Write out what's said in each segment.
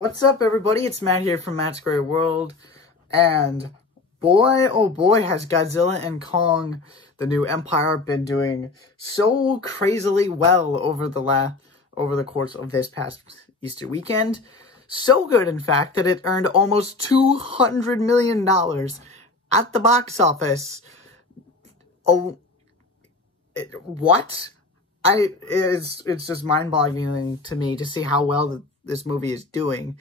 What's up, everybody? It's Matt here from Matt's Great World, and boy, oh boy, has Godzilla and Kong, the new empire, been doing so crazily well over the course of this past Easter weekend. So good, in fact, that it earned almost $200 million at the box office. Oh, what? It's just mind-boggling to me to see how well this movie is doing.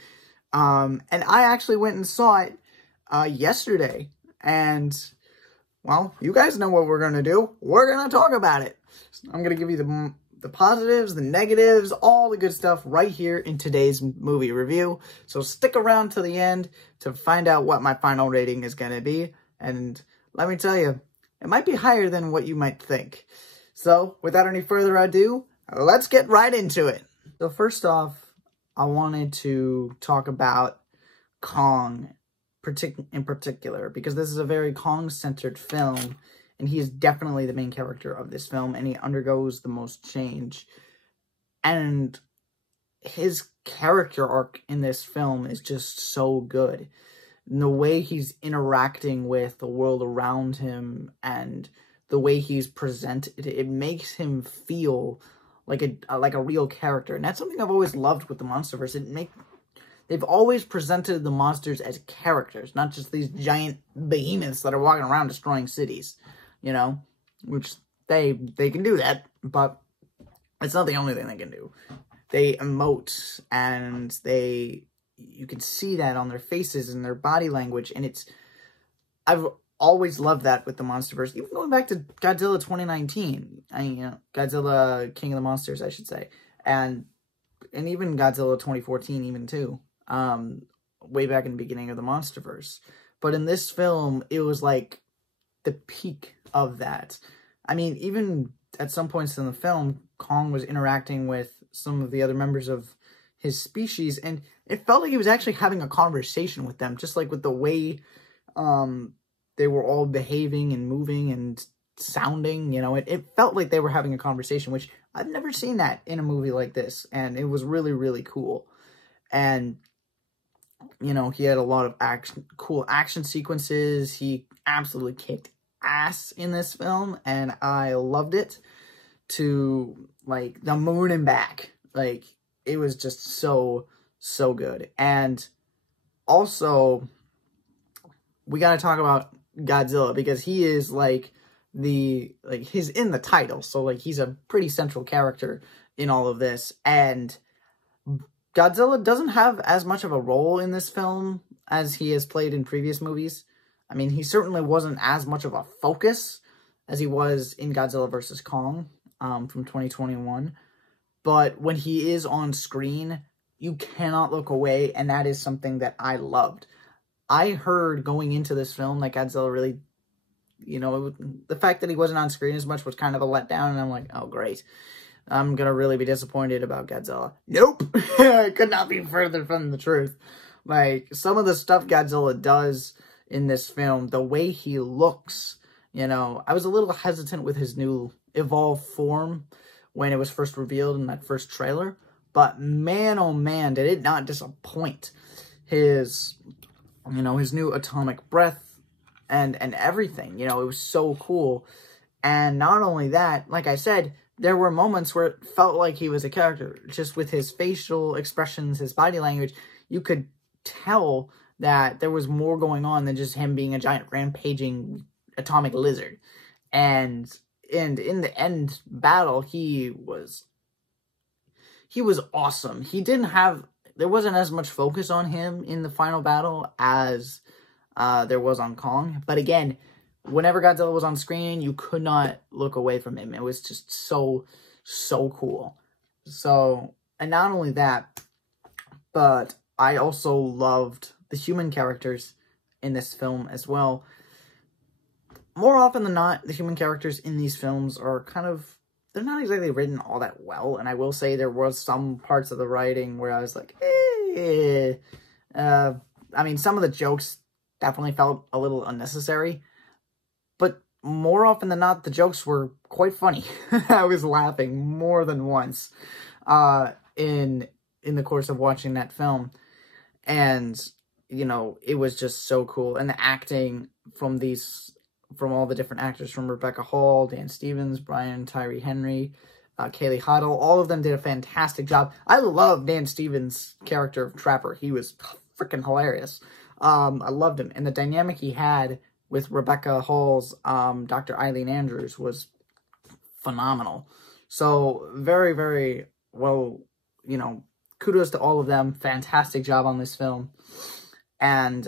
And I actually went and saw it yesterday, and well, you guys know what we're gonna do. We're gonna talk about it. I'm gonna give you the positives, the negatives, all the good stuff right here in today's movie review. So stick around to the end to find out what my final rating is gonna be, and let me tell you, it might be higher than what you might think. So without any further ado, let's get right into it. So first off, I wanted to talk about Kong in particular, because this is a very Kong-centered film, and he is definitely the main character of this film, and he undergoes the most change. And his character arc in this film is just so good. And the way he's interacting with the world around him and the way he's presented, it makes him feel like a real character. And that's something I've always loved with the MonsterVerse. They've always presented the monsters as characters, not just these giant behemoths that are walking around destroying cities, you know, which they can do that, but it's not the only thing they can do. They emote, and you can see that on their faces and their body language, and I've always loved that with the MonsterVerse, even going back to Godzilla 2019. Godzilla King of the Monsters, I should say, and even Godzilla 2014, even too, way back in the beginning of the MonsterVerse. But in this film, it was like the peak of that. I mean, even at some points in the film, Kong was interacting with some of the other members of his species, and it felt like he was actually having a conversation with them, just like with the way they were all behaving and moving and sounding, you know, it felt like they were having a conversation, which I've never seen that in a movie like this, and it was really, really cool. And, you know, he had a lot of cool action sequences. He absolutely kicked ass in this film, and I loved it to, like, the moon and back. Like, it was just so, so good. And also, we gotta talk about Godzilla, because he is he's in the title, so like he's a pretty central character in all of this. And Godzilla doesn't have as much of a role in this film as he has played in previous movies. I mean, he certainly wasn't as much of a focus as he was in Godzilla vs. Kong from 2021. But when he is on screen, you cannot look away, and that is something that I loved. I heard going into this film that Godzilla really, you know, the fact that he wasn't on screen as much was kind of a letdown, and I'm like, oh, great. I'm going to really be disappointed about Godzilla. Nope. It could not be further from the truth. Like, some of the stuff Godzilla does in this film, the way he looks, you know, I was a little hesitant with his new evolved form when it was first revealed in that first trailer, but man, oh man, did it not disappoint. His new atomic breath and everything, you know, it was so cool. And not only that, like I said, there were moments where it felt like he was a character. Just with his facial expressions, his body language, you could tell that there was more going on than just him being a giant rampaging atomic lizard. And in the end battle, he was awesome. There wasn't as much focus on him in the final battle as there was on Kong. But again, whenever Godzilla was on screen, you could not look away from him. It was just so, so cool. So, and not only that, but I also loved the human characters in this film as well. More often than not, the human characters in these films are they're not exactly written all that well, and I will say there was some parts of the writing where I was like, I mean, some of the jokes definitely felt a little unnecessary, but more often than not, the jokes were quite funny. I was laughing more than once in the course of watching that film. And, you know, it was just so cool. And the acting from all the different actors, from Rebecca Hall, Dan Stevens, Brian Tyree Henry, Kaylee Huddle, all of them did a fantastic job. I love Dan Stevens' character of Trapper. He was freaking hilarious. I loved him. And the dynamic he had with Rebecca Hall's Dr. Eileen Andrews was phenomenal. So very, very well, you know, kudos to all of them. Fantastic job on this film. And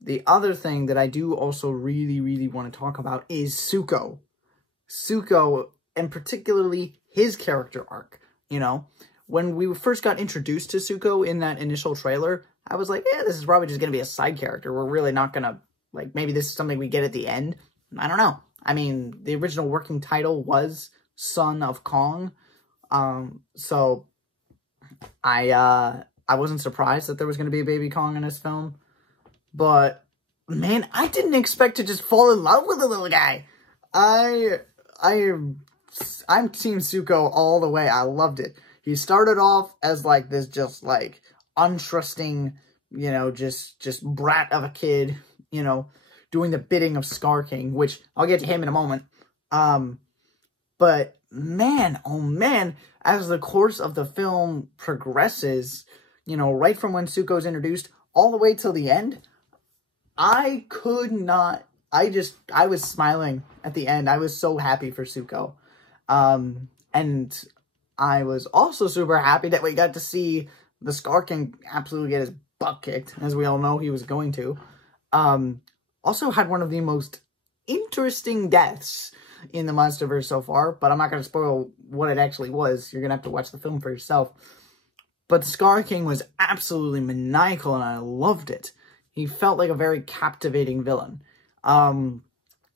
the other thing that I do also really, really want to talk about is Zuko. Zuko, and particularly his character arc. You know, when we first got introduced to Zuko in that initial trailer, I was like, yeah, this is probably just going to be a side character. We're really not going to, like, maybe this is something we get at the end. I don't know. I mean, the original working title was Son of Kong. So I wasn't surprised that there was going to be a baby Kong in this film. But, man, I didn't expect to just fall in love with the little guy. I'm Team Zuko all the way. I loved it. He started off as, like, this just, like, untrusting, you know, just brat of a kid, you know, doing the bidding of Scar King, which I'll get to him in a moment. But, man, oh, man, as the course of the film progresses, you know, right from when Zuko's introduced all the way till the end, I was smiling at the end. I was so happy for Zuko. And I was also super happy that we got to see the Scar King absolutely get his butt kicked, as we all know he was going to. Also had one of the most interesting deaths in the Monsterverse so far, but I'm not going to spoil what it actually was. You're going to have to watch the film for yourself. But the Scar King was absolutely maniacal, and I loved it. He felt like a very captivating villain. And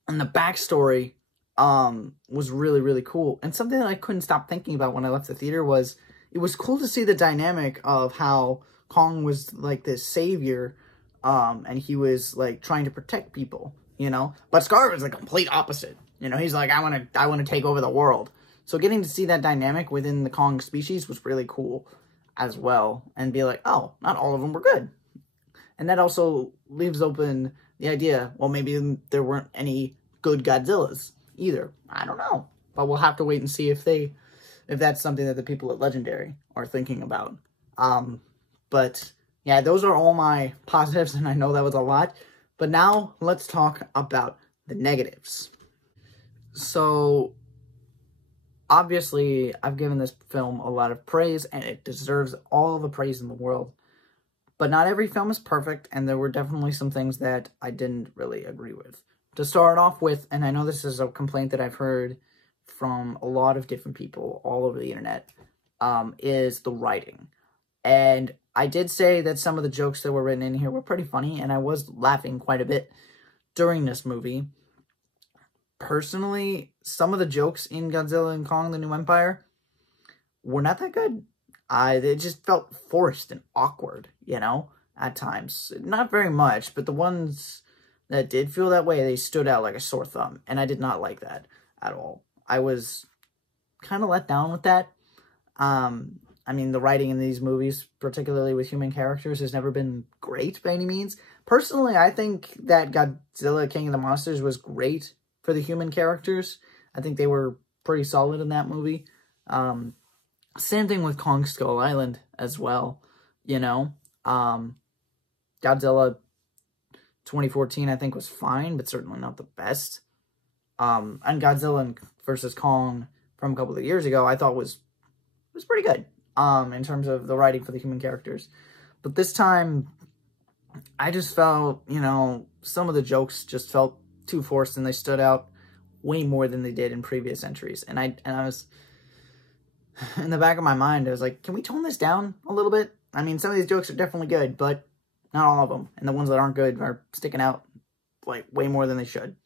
the backstory was really, really cool. And something that I couldn't stop thinking about when I left the theater was, it was cool to see the dynamic of how Kong was like this savior, and he was like trying to protect people, you know? But Scar was the complete opposite. You know, he's like, I want to take over the world. So getting to see that dynamic within the Kong species was really cool as well. And be like, oh, not all of them were good. And that also leaves open the idea, well, maybe there weren't any good Godzillas either. I don't know. But we'll have to wait and see if that's something that the people at Legendary are thinking about. But yeah, those are all my positives, and I know that was a lot. But now let's talk about the negatives. So obviously I've given this film a lot of praise, and it deserves all the praise in the world. But not every film is perfect, and there were definitely some things that I didn't really agree with. To start off with, and I know this is a complaint that I've heard from a lot of different people all over the internet, is the writing. And I did say that some of the jokes that were written in here were pretty funny, and I was laughing quite a bit during this movie. Personally, some of the jokes in Godzilla and Kong: The New Empire were not that good. They just felt forced and awkward, you know, at times. Not very much, but the ones that did feel that way, they stood out like a sore thumb, and I did not like that at all. I was kind of let down with that. I mean, the writing in these movies, particularly with human characters, has never been great by any means. Personally, I think that Godzilla King of the Monsters was great for the human characters. I think they were pretty solid in that movie. Same thing with Kong Skull Island as well, you know. Godzilla 2014, I think, was fine, but certainly not the best. And Godzilla versus Kong from a couple of years ago, I thought was pretty good, in terms of the writing for the human characters. But this time, I just felt, you know, some of the jokes just felt too forced, and they stood out way more than they did in previous entries. And I was, in the back of my mind, I was like, can we tone this down a little bit? I mean, some of these jokes are definitely good, but not all of them. And the ones that aren't good are sticking out, like, way more than they should.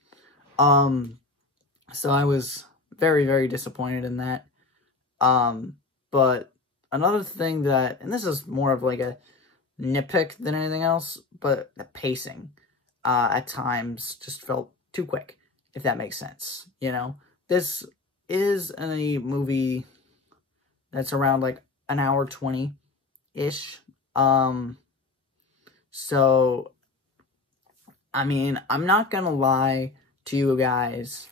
So I was very, very disappointed in that. But another thing that, and this is more of like a nitpick than anything else, but the pacing, at times just felt too quick, if that makes sense. You know, this is a movie that's around like an hour 20-ish. So, I mean, I'm not gonna lie to you guys.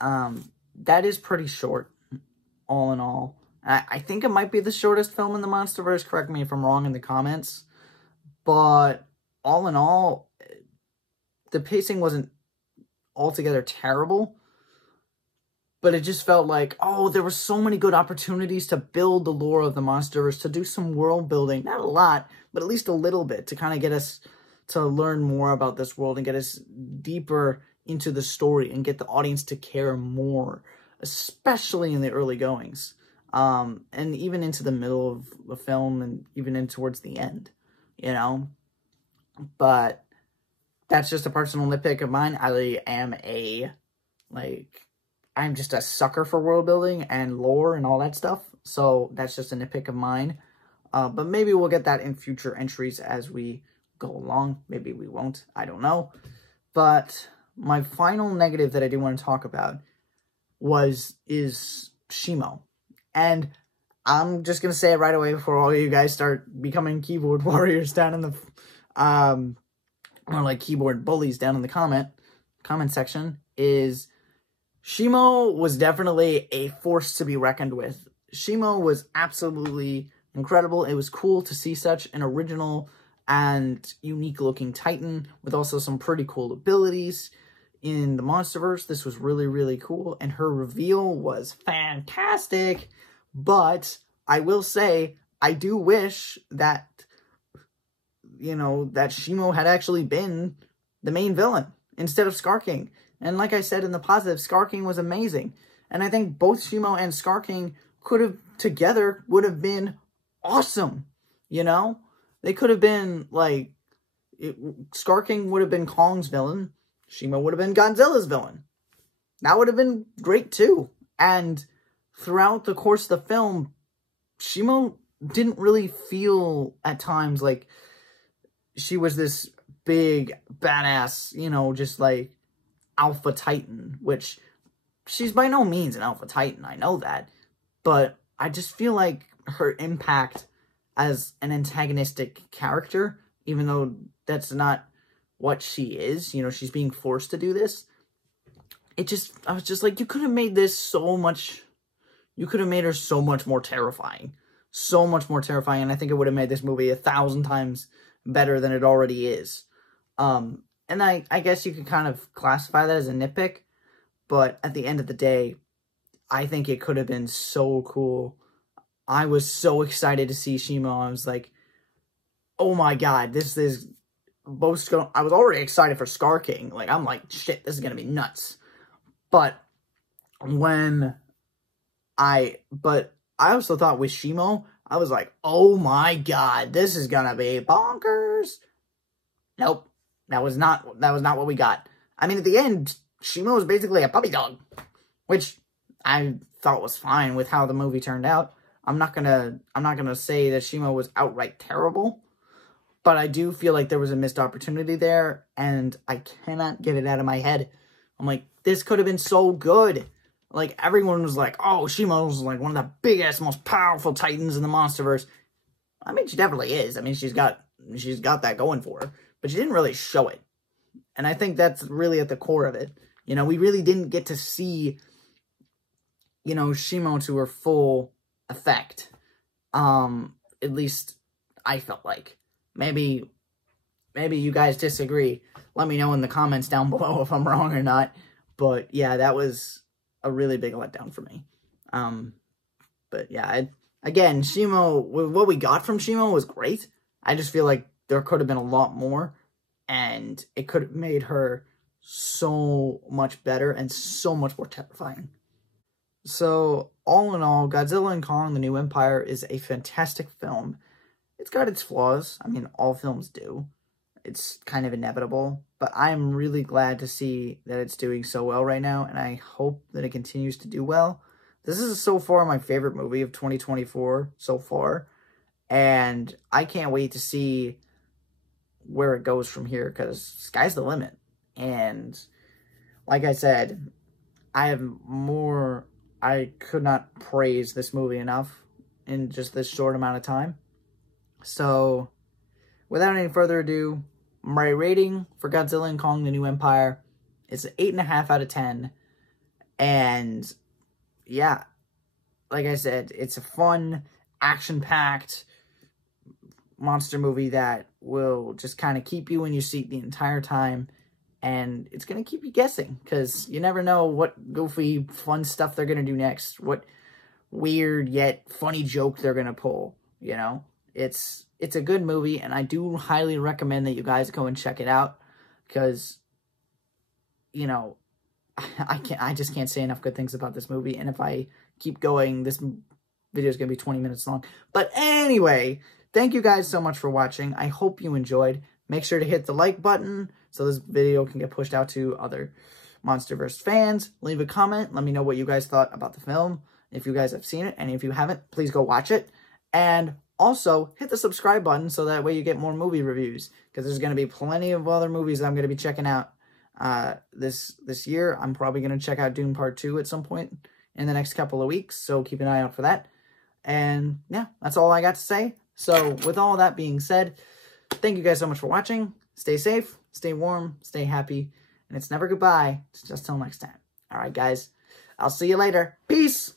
That is pretty short, all in all. I think it might be the shortest film in the MonsterVerse. Correct me if I'm wrong in the comments. But all in all, the pacing wasn't altogether terrible. But it just felt like, oh, there were so many good opportunities to build the lore of the MonsterVerse, to do some world building. Not a lot, but at least a little bit, to kind of get us to learn more about this world and get us deeper into the story and get the audience to care more, especially in the early goings. And even into the middle of the film and even in towards the end, you know? But that's just a personal nitpick of mine. I am I'm just a sucker for world building and lore and all that stuff. So that's just a nitpick of mine. But maybe we'll get that in future entries as we go along. Maybe we won't. I don't know. But my final negative that I do want to talk about is Shimo. And I'm just going to say it right away before all you guys start becoming keyboard warriors down in the, or like keyboard bullies down in the comment section, is Shimo was definitely a force to be reckoned with. Shimo was absolutely incredible. It was cool to see such an original and unique looking Titan with also some pretty cool abilities in the MonsterVerse. This was really, really cool. And her reveal was fantastic. But I will say, I do wish that, you know, that Shimo had actually been the main villain instead of Skarking. And like I said in the positive, Skarking was amazing. And I think both Shimo and Skarking could have, together, would have been awesome. You know? They could have been, like, Skarking would have been Kong's villain. Shimo would have been Godzilla's villain. That would have been great, too. And throughout the course of the film, Shimo didn't really feel, at times, like she was this big, badass, you know, just, like, Alpha Titan, which she's by no means an Alpha Titan, I know that, but I just feel like her impact as an antagonistic character, even though that's not what she is, you know, she's being forced to do this, I was just like, you could have made this so much, you could have made her so much more terrifying, and I think it would have made this movie 1,000 times better than it already is. And I guess you could kind of classify that as a nitpick, but at the end of the day, I think it could have been so cool. I was so excited to see Shimo. I was like, oh my god, this is both. I was already excited for Skarking. Like, I'm like, shit, this is gonna be nuts. But I also thought with Shimo, I was like, oh my god, this is gonna be bonkers. Nope. That was not what we got. I mean, at the end, Shimo was basically a puppy dog, which I thought was fine with how the movie turned out. I'm not gonna say that Shimo was outright terrible, but I do feel like there was a missed opportunity there, and I cannot get it out of my head. I'm like, this could have been so good. Like, everyone was like, oh, Shimo's like one of the biggest, most powerful Titans in the MonsterVerse. I mean, she definitely is. I mean, she's got that going for her. But she didn't really show it. And I think that's really at the core of it. You know, we really didn't get to see, you know, Shimo to her full effect. At least I felt like. Maybe you guys disagree. Let me know in the comments down below if I'm wrong or not. But yeah, that was a really big letdown for me. But yeah, again, Shimo, what we got from Shimo was great. I just feel like there could have been a lot more, and it could have made her so much better and so much more terrifying. So, all in all, Godzilla and Kong, The New Empire is a fantastic film. It's got its flaws. I mean, all films do. It's kind of inevitable, but I'm really glad to see that it's doing so well right now, and I hope that it continues to do well. This is so far my favorite movie of 2024 so far, and I can't wait to see where it goes from here, because sky's the limit. And like I said, I could not praise this movie enough in just this short amount of time. So without any further ado, my rating for Godzilla and Kong: The New Empire is an 8.5 out of 10. And yeah, like I said, it's a fun, action-packed monster movie that will just kind of keep you in your seat the entire time. And it's going to keep you guessing, because you never know what goofy, fun stuff they're going to do next. What weird yet funny joke they're going to pull, you know? It's a good movie, and I do highly recommend that you guys go and check it out, because, you know, I just can't say enough good things about this movie, and if I keep going, this video is going to be 20 minutes long. But anyway, thank you guys so much for watching. I hope you enjoyed. Make sure to hit the like button so this video can get pushed out to other MonsterVerse fans. Leave a comment. Let me know what you guys thought about the film. If you guys have seen it, and if you haven't, please go watch it. And also, hit the subscribe button so that way you get more movie reviews, because there's going to be plenty of other movies I'm going to be checking out this year. I'm probably going to check out Dune Part 2 at some point in the next couple of weeks, so keep an eye out for that. And yeah, that's all I got to say. So with all that being said, thank you guys so much for watching. Stay safe, stay warm, stay happy, and it's never goodbye. It's just till next time. All right, guys. I'll see you later. Peace!